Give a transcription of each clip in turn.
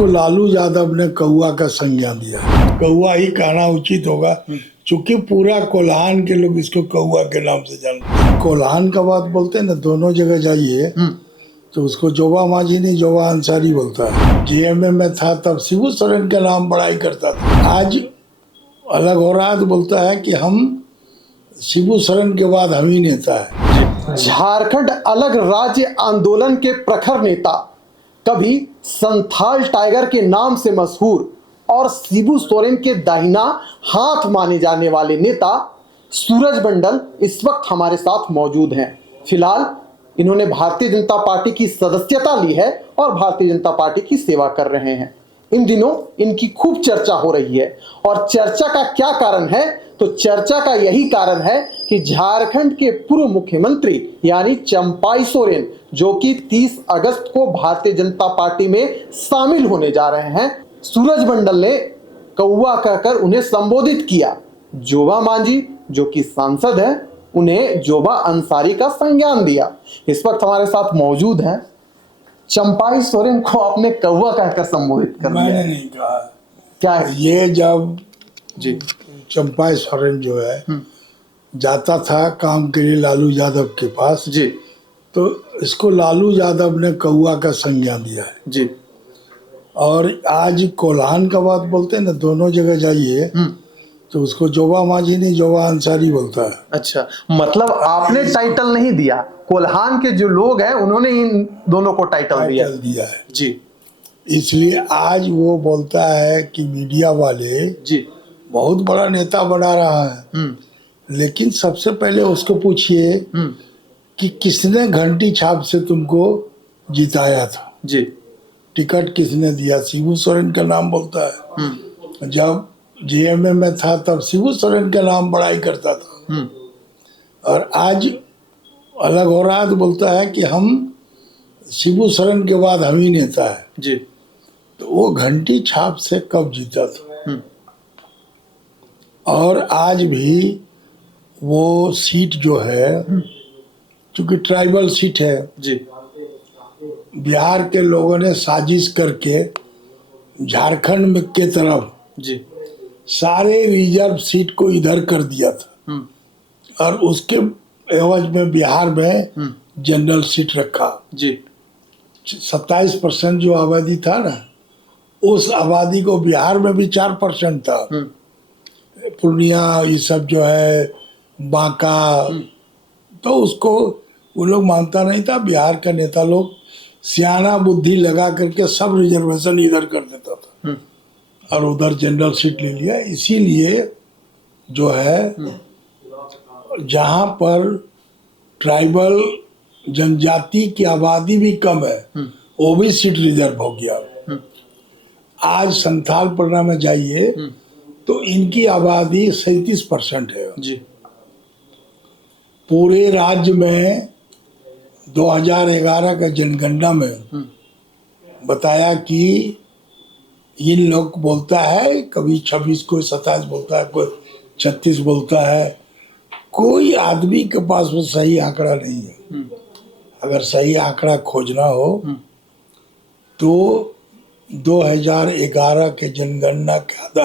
इसको लालू यादव ने कौआ का संज्ञा दिया। कौआ ही कहना उचित होगा, क्योंकि पूरा कोल्हान के लोग इसको कौआ के नाम से जानते हैं। कोल्हान का बात बोलते हैं ना, दोनों जगह जाइए तो उसको जोबा मांझी नहीं, जोबा अंसारी बोलता है। जेएमए में था तब शिबू सोरेन का नाम बड़ाई करता था। आज अलग हो रहा है तो बोलता है कि हम शिबू सोरेन के बाद हम ही नेता है। झारखंड अलग राज्य आंदोलन के प्रखर नेता, कभी संथाल टाइगर के नाम से मशहूर और शिबू सोरेन के दाहिना हाथ माने जाने वाले नेता सूरज मंडल इस वक्त हमारे साथ मौजूद हैं। फिलहाल इन्होंने भारतीय जनता पार्टी की सदस्यता ली है और भारतीय जनता पार्टी की सेवा कर रहे हैं। इन दिनों इनकी खूब चर्चा हो रही है और चर्चा का क्या कारण है, तो चर्चा का यही कारण है कि झारखंड के पूर्व मुख्यमंत्री यानी चंपाई सोरेन, जो कि 30 अगस्त को भारतीय जनता पार्टी में शामिल होने जा रहे हैं, सूरज मंडल ने कौआ कहकर उन्हें संबोधित किया। जोबा मांझी जो कि सांसद है, उन्हें जोबा अंसारी का संज्ञान दिया। इस वक्त हमारे साथ मौजूद हैं। चंपाई सोरेन को आपने कौआ कहकर संबोधित कर दिया। मैंने नहीं कहा। क्या है ये जब जी चंपाई सोरेन जो है जाता था काम के लिए लालू यादव के पास जी तो इसको लालू यादव ने कौआ का संज्ञान दिया है। जी और आज कोल्हान का बात बोलते हैं ना, दोनों जगह जाइए तो उसको जोबा मांझी नहीं, जोबा अंसारी बोलता है। अच्छा, मतलब आपने टाइटल नहीं दिया, कोल्हान के जो लोग हैं उन्होंने इन दोनों को टाइटल दिया है जी। इसलिए आज वो बोलता है कि मीडिया वाले जी बहुत बड़ा नेता बना रहा है। लेकिन सबसे पहले उसको पूछिए कि किसने घंटी छाप से तुमको जिताया था, जी टिकट किसने दिया। शिबू सोरेन का नाम बोलता है। जब जेएमए में था तब शिबू सोरेन का नाम बड़ाई करता था। और आज अलग हो रहा है तो बोलता है कि हम शिबू सोरेन के बाद हम ही नेता है जी। तो वो घंटी छाप से कब जीता था। और आज भी वो सीट जो है, चूंकि ट्राइबल सीट है जी, बिहार के लोगों ने साजिश करके झारखंड में के तरफ जी सारे रिजर्व सीट को इधर कर दिया था और उसके एवज में बिहार में जनरल सीट रखा जी। 27% जो आबादी था ना, उस आबादी को बिहार में भी 4% था। पूर्णिया ये सब जो है, बांका, तो उसको वो लोग मानता नहीं था। बिहार का नेता लोग सियाना बुद्धि लगा करके सब रिजर्वेशन इधर कर देता था और उधर जनरल सीट ले लिया। इसीलिए जो है जहाँ पर ट्राइबल जनजाति की आबादी भी कम है, वो भी सीट रिजर्व हो गया। आज संथाल परगना में जाइए तो इनकी आबादी 37% है जी। पूरे राज्य में। 2011 का जनगणना में बताया कि इन लोग बोलता है, कभी 26, कोई 27 बोलता है, कोई 36 बोलता है। कोई आदमी के पास वो सही आंकड़ा नहीं है। अगर सही आंकड़ा खोजना हो तो 2011 के जनगणना के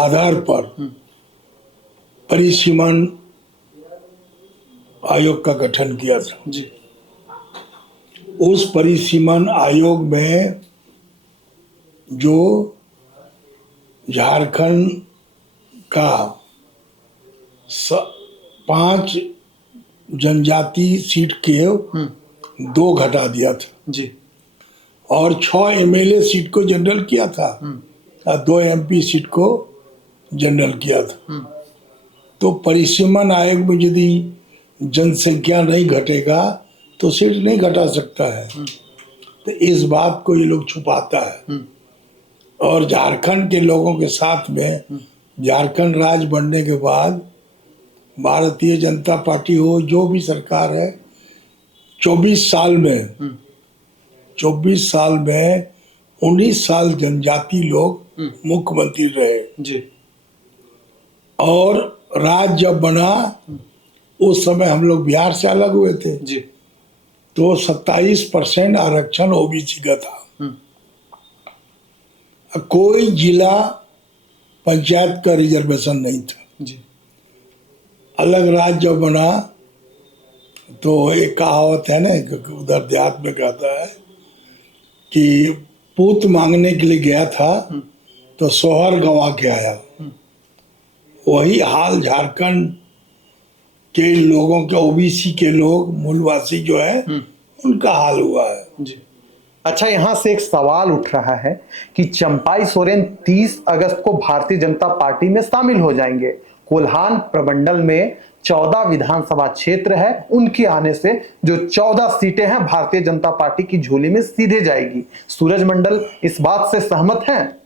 आधार पर परिसीमन आयोग का गठन किया था जी। उस परिसीमन आयोग में जो झारखंड का 5 जनजाति सीट के 2 घटा दिया था जी। और 6 एमएलए सीट को जनरल किया था और 2 एमपी सीट को जनरल किया था। तो परिसीमन आयोग में यदि जनसंख्या नहीं घटेगा तो सीट नहीं घटा सकता है। तो इस बात को ये लोग छुपाता है और झारखंड के लोगों के साथ में झारखंड राज्य बनने के बाद भारतीय जनता पार्टी हो, जो भी सरकार है, 24 साल में 19 साल जनजाति लोग मुख्यमंत्री रहे जी। और राज्य जब बना उस समय हम लोग बिहार से अलग हुए थे जी। तो 27% आरक्षण ओबीसी का था। कोई जिला पंचायत का रिजर्वेशन नहीं था। जी अलग राज्य जब बना तो एक कहावत है ना, उधर देहात में कहता है कि पूत मांगने के लिए गया था तो सोहर गंवा के आया। वही हाल झारखंड के लोगों के, ओबीसी के लोग, मूलवासी जो है उनका हाल हुआ है। जी। अच्छा, यहाँ से एक सवाल उठ रहा है कि चंपाई सोरेन 30 अगस्त को भारतीय जनता पार्टी में शामिल हो जाएंगे। कोल्हान प्रमंडल में 14 विधानसभा क्षेत्र है, उनके आने से जो 14 सीटें हैं भारतीय जनता पार्टी की झोली में सीधे जाएगी। सूरज मंडल इस बात से सहमत हैं?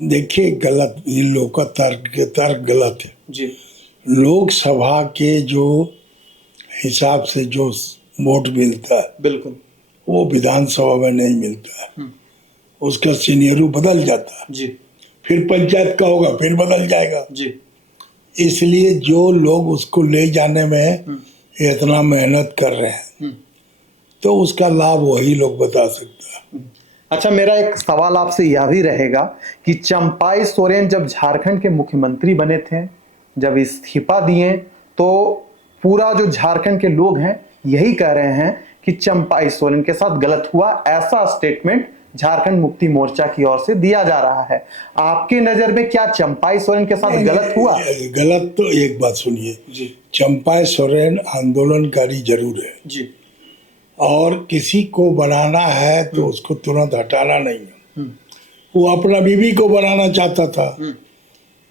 देखिए, गलत, इन लोग का तर्क गलत है जी। लोकसभा के जो हिसाब से जो वोट मिलता है, बिल्कुल, वो विधानसभा में नहीं मिलता है। उसका सीनियरू बदल जाता है। जी फिर पंचायत का होगा, फिर बदल जाएगा। जी। इसलिए जो लोग उसको ले जाने में इतना मेहनत कर रहे हैं, तो उसका लाभ वही लोग बता सकता है। अच्छा, मेरा एक सवाल आपसे यह भी रहेगा कि चंपाई सोरेन जब झारखंड के मुख्यमंत्री बने थे, जब इस्तीफा दिए, तो पूरा जो झारखंड के लोग हैं यही कह रहे हैं कि चंपाई सोरेन के साथ गलत हुआ, ऐसा स्टेटमेंट झारखंड मुक्ति मोर्चा की ओर से दिया जा रहा है। आपकी नजर में क्या चंपाई सोरेन के साथ गलत हुआ? गलत तो एक बात सुनिए जी। चंपाई सोरेन आंदोलनकारी जरूर है जी। और किसी को बनाना है तो उसको तुरंत हटाना नहीं है। वो अपना बीवी को बनाना चाहता था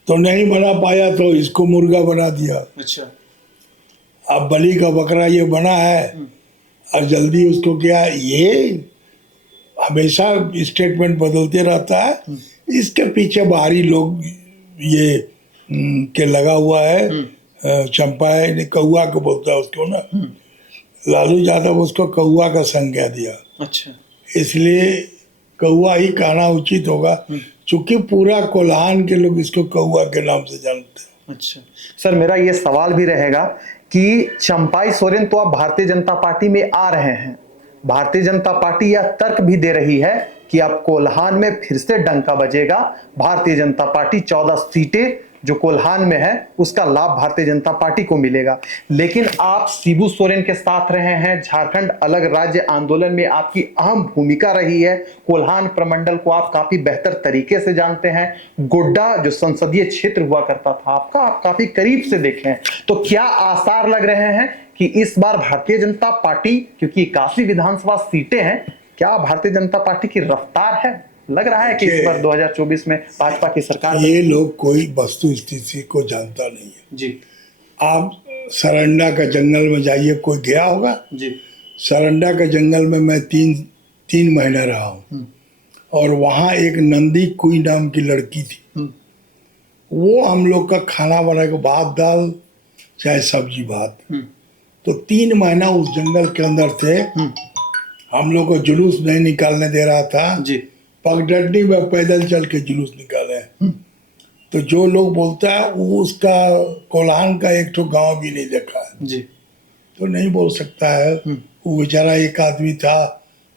तो नहीं बना पाया, तो इसको मुर्गा बना दिया। अच्छा। अब बलि का बकरा ये बना है और जल्दी उसको क्या, ये हमेशा स्टेटमेंट बदलते रहता है। इसके पीछे बाहरी लोग ये के लगा हुआ है। चंपाई ने कौआ को बोलता है उसको ना, लालू यादव उसको कौआ का संज्ञा दिया। अच्छा। इसलिए कौआ ही कहना उचित होगा, क्योंकि पूरा कोल्हान के लोग इसको कौआ के नाम से जानते हैं। अच्छा सर, मेरा ये सवाल भी रहेगा कि चंपाई सोरेन तो अब भारतीय जनता पार्टी में आ रहे हैं, भारतीय जनता पार्टी यह तर्क भी दे रही है कि अब कोल्हान में फिर से डंका बजेगा। भारतीय जनता पार्टी 14 सीटें जो कोल्हान में है उसका लाभ भारतीय जनता पार्टी को मिलेगा। लेकिन आप शिबू सोरेन के साथ रहे हैं, झारखंड अलग राज्य आंदोलन में आपकी अहम भूमिका रही है, कोल्हान प्रमंडल को आप काफी बेहतर तरीके से जानते हैं, गोड्डा जो संसदीय क्षेत्र हुआ करता था आपका, आप काफी करीब से देखे हैं, तो क्या आसार लग रहे हैं कि इस बार भारतीय जनता पार्टी, क्योंकि 81 विधानसभा सीटें हैं, क्या भारतीय जनता पार्टी की रफ्तार है? लग रहा है कि इस बार 2024 में भाजपा की सरकार? ये लोग कोई वस्तु स्थिति को जानता नहीं है जी। आप सरंडा का जंगल में जाइए, कोई गया होगा? जी। सरंडा का जंगल में मैं तीन महीना रहा हूँ और वहाँ एक नंदी कुई नाम की लड़की थी। वो हम लोग का खाना बना के, भात दाल चाहे सब्जी भात, तो 3 महीना उस जंगल के अंदर थे। हम लोग को जुलूस नहीं निकालने दे रहा था जी। पगडंडी में पैदल चल के जुलूस निकाले। तो जो लोग बोलता है वो उसका कोल्हान का एक तो गांव भी नहीं देखा है जी। तो नहीं बोल सकता है। वो बेचारा एक आदमी था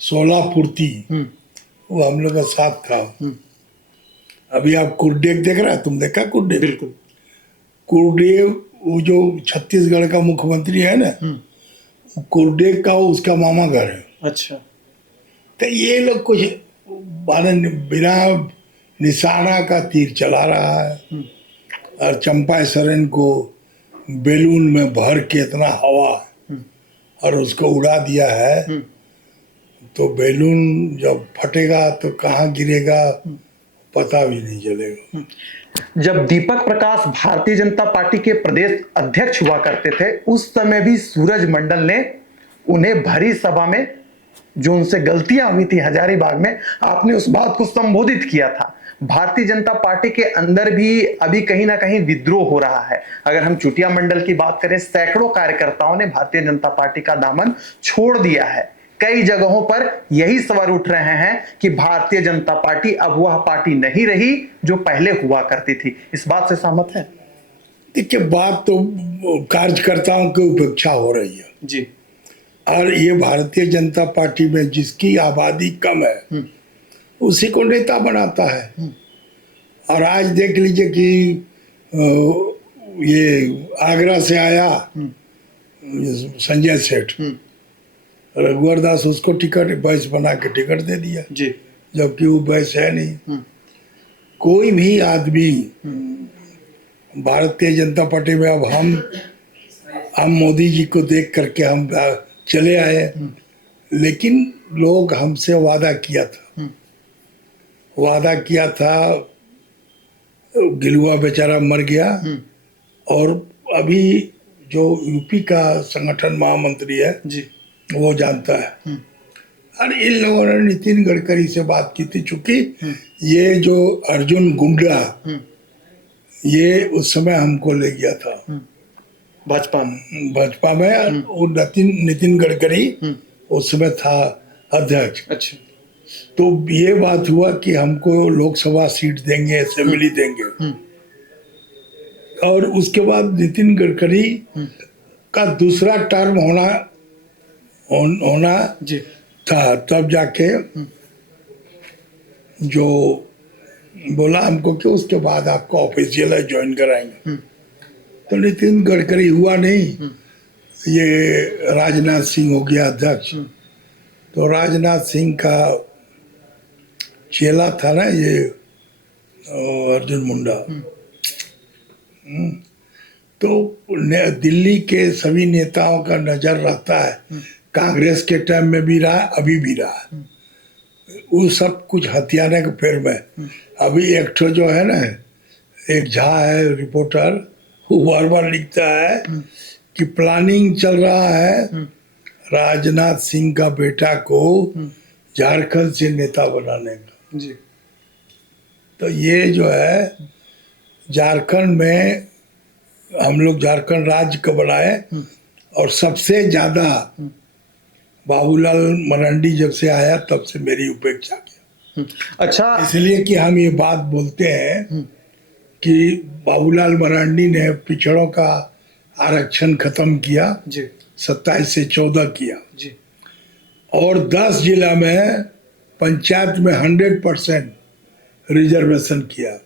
16 फुर्ती, वो हम लोग का साथ था। अभी आप कुरडेग देख रहा है, तुम देखा कुरडेग? बिल्कुल। कुरडेग वो जो छत्तीसगढ़ का मुख्यमंत्री है ना, कुरडेग का उसका मामा घर है। अच्छा। तो ये लोग कुछ बिना निशाना का तीर चला रहा है और चंपाई सोरेन को बैलून में भर के इतना हवा और उसको उड़ा दिया है। तो बैलून जब फटेगा तो कहाँ गिरेगा पता भी नहीं चलेगा। जब दीपक प्रकाश भारतीय जनता पार्टी के प्रदेश अध्यक्ष हुआ करते थे, उस समय भी सूरज मंडल ने उन्हें भरी सभा में जो उनसे गलतियां हुई थी हजारीबाग में, आपने उस बात को संबोधित किया था। भारतीय जनता पार्टी के अंदर भी अभी कहीं ना कहीं विद्रोह हो रहा है। अगर हम चुटिया मंडल की बात करें, सैकड़ों कार्यकर्ताओं ने भारतीय जनता पार्टी का दामन छोड़ दिया है। कई जगहों पर यही सवाल उठ रहे हैं कि भारतीय जनता पार्टी अब वह पार्टी नहीं रही जो पहले हुआ करती थी। इस बात से सहमत है? देखिए, बात तो कार्यकर्ताओं की उपेक्षा हो रही है जी। और ये भारतीय जनता पार्टी में जिसकी आबादी कम है उसी को नेता बनाता है। और आज देख लीजिए कि ये आगरा से आया ये संजय सेठ, रघुवर दास उसको टिकट बैच बना के टिकट दे दिया, जी जबकि वो बैच है नहीं। कोई भी आदमी भारतीय जनता पार्टी में, अब हम मोदी जी को देख करके हम चले आए, लेकिन लोग हमसे वादा किया था, गिलुआ बेचारा मर गया। और अभी जो यूपी का संगठन महामंत्री है जी वो जानता है। और इन लोगों ने नितिन गडकरी से बात की थी, चूंकि ये जो अर्जुन गुंडा ये उस समय हमको ले गया था भाजपा में वो नितिन गडकरी उस समय था अध्यक्ष। अच्छा। तो ये बात हुआ कि हमको लोकसभा सीट देंगे, असेंबली देंगे। और उसके बाद नितिन गडकरी का दूसरा टर्म होना जी था, तब जाके जो बोला हमको कि उसके बाद आपको ऑफिशियल ज्वाइन कराएंगे। तो नितिन गडकरी हुआ नहीं, ये राजनाथ सिंह हो गया अध्यक्ष। तो राजनाथ सिंह का चेला था ना ये अर्जुन मुंडा। तो दिल्ली के सभी नेताओं का नजर रहता है, कांग्रेस के टाइम में भी रहा, अभी भी रहा। वो सब कुछ हथियाने के फेर में। अभी एक ठो जो है ना, एक झा है रिपोर्टर, वो बार बार लिखता है कि प्लानिंग चल रहा है राजनाथ सिंह का बेटा को झारखंड से नेता बनाने का। जी तो ये जो है झारखंड में हम लोग झारखंड राज्य को बनाए, और सबसे ज्यादा बाबूलाल मरांडी जब से आया तब से मेरी उपेक्षा किया। अच्छा, इसलिए कि हम ये बात बोलते हैं कि बाबूलाल मरांडी ने पिछड़ों का आरक्षण खत्म किया, जी 27 से 14 किया, जी और 10 जिला में पंचायत में 100% रिजर्वेशन किया,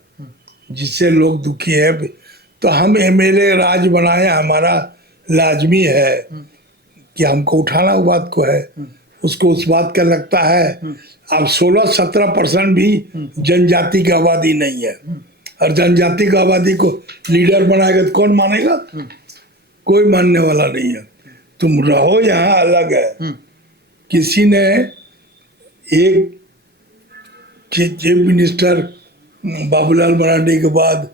जिससे लोग दुखी है। तो हम एमएलए राज बनाए, हमारा लाजमी है कि हमको उठाना उस बात को है, उसको उस बात का लगता है। अब 16-17% भी जनजाति की आबादी नहीं है, और जनजाति की आबादी को लीडर बनाएगा तो कौन मानेगा? कोई मानने वाला नहीं है। तुम रहो यहाँ अलग है। किसी ने एक चीफ मिनिस्टर बाबूलाल मरांडी के बाद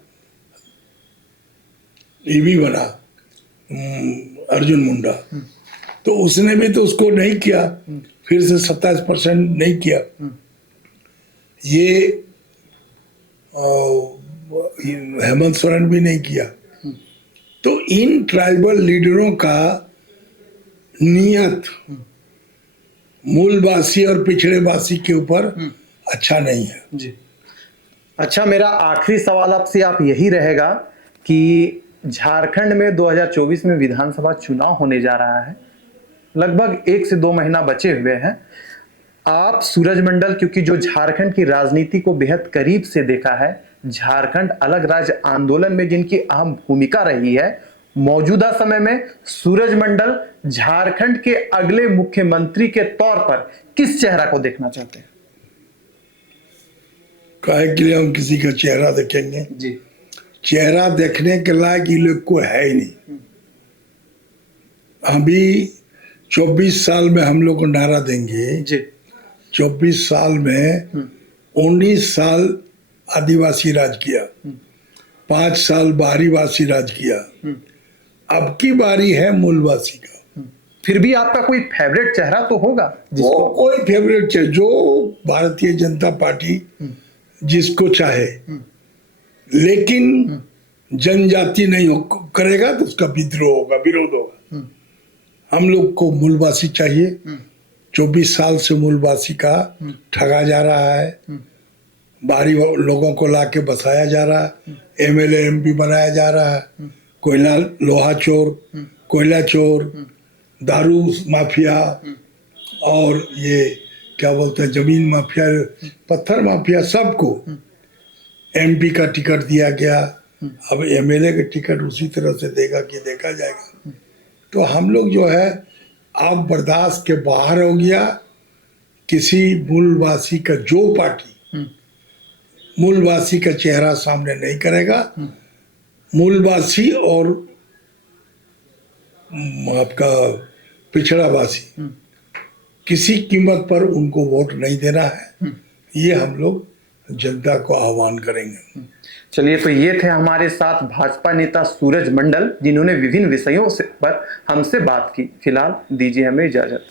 ये भी बना अर्जुन मुंडा, तो उसने भी तो उसको नहीं किया, फिर से 27% नहीं किया। ये हेमंत सोरेन भी नहीं किया। तो इन ट्राइबल लीडरों का नियत मूलवासी और पिछड़ेवासी के ऊपर अच्छा नहीं है। जी। अच्छा, मेरा आखिरी सवाल आपसे आप यही रहेगा कि झारखंड में 2024 में विधानसभा चुनाव होने जा रहा है, लगभग 1 से 2 महीना बचे हुए हैं। आप सूरजमंडल, क्योंकि जो झारखंड की राजनीति को बेहद करीब से देखा है, झारखंड अलग राज्य आंदोलन में जिनकी अहम भूमिका रही है, मौजूदा समय में सूरजमंडल झारखंड के अगले मुख्यमंत्री के तौर पर किस चेहरा को देखना चाहते हैं? काहे के लिए हम किसी का चेहरा देखेंगे? जी, चेहरा देखने के लायक ये लोग को है ही नहीं। अभी 24 साल में हम लोग को नारा देंगे जी 24 साल में 19 साल आदिवासी राज किया, 5 साल बाहरीवासी राज किया, अब की बारी है मूलवासी का। फिर भी आपका कोई फेवरेट चेहरा तो होगा वो कोई फेवरेट चेहरा जो भारतीय जनता पार्टी जिसको चाहे, लेकिन जनजाति नहीं करेगा तो उसका विद्रोह होगा, विरोध होगा। हम लोग को मूलवासी चाहिए। 24 साल से मूलवासी का ठगा जा रहा है, बाहरी लोगों को लाके बसाया जा रहा है, एमएलए एमपी बनाया जा रहा है, कोयला लोहा चोर, कोयला चोर, दारू माफिया, और ये क्या बोलते हैं जमीन माफिया, पत्थर माफिया, सबको एमपी का टिकट दिया गया, अब एमएलए का टिकट उसी तरह से देगा कि देखा जाएगा। तो हम लोग जो है आप बर्दाश्त के बाहर हो गया। किसी मूलवासी का जो पार्टी मूलवासी का चेहरा सामने नहीं करेगा, मूलवासी और आपका पिछड़ावासी किसी कीमत पर उनको वोट नहीं देना है, ये हम लोग जनता को आह्वान करेंगे। चलिए, तो ये थे हमारे साथ भाजपा नेता सूरज मंडल, जिन्होंने विभिन्न विषयों पर हमसे बात की। फिलहाल दीजिए हमें इजाजत।